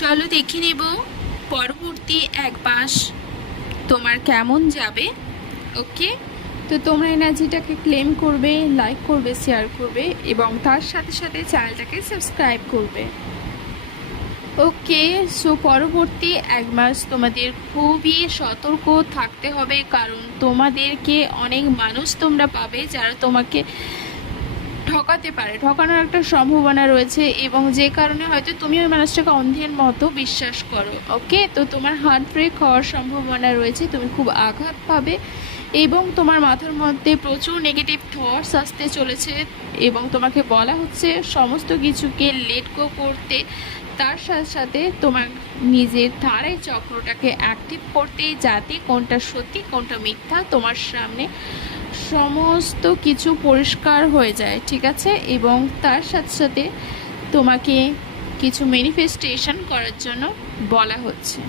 চলো দেখে নেব পরবর্তী এক মাস তোমার কেমন যাবে। ওকে, তো তোমরা এনার্জিটাকে ক্লেম করবে, লাইক করবে, শেয়ার করবে এবং তার সাথে সাথে চ্যানেলটাকে সাবস্ক্রাইব করবে। ওকে, সো পরবর্তী এক মাস তোমাদের খুবই সতর্ক থাকতে হবে, কারণ তোমাদেরকে অনেক মানুষ তোমরা পাবে যারা তোমাকে ঠকাতে পারে, ঠকানোর একটা সম্ভাবনা রয়েছে এবং যে কারণে হয়তো তুমি ওই মানুষটাকে অন্ধের মতো বিশ্বাস করো। ওকে, তো তোমার হার্ট ব্রেক হওয়ার সম্ভাবনা রয়েছে, তুমি খুব আঘাত পাবে এবং তোমার মাথার মধ্যে প্রচুর নেগেটিভ থটস আসতে চলেছে এবং তোমাকে বলা হচ্ছে সমস্ত কিছুকে লেট গো করতে, তার সাথে সাথে তোমার নিজের ধারাই চক্রটাকে অ্যাক্টিভ করতে, যাতে কোনটা সত্যি কোনটা মিথ্যা তোমার সামনে সমস্ত কিছু পরিষ্কার হয়ে যায়। ঠিক আছে, এবং তার সাথে সাথে তোমাকে কিছু ম্যানিফেস্টেশন করার জন্য বলা হচ্ছে।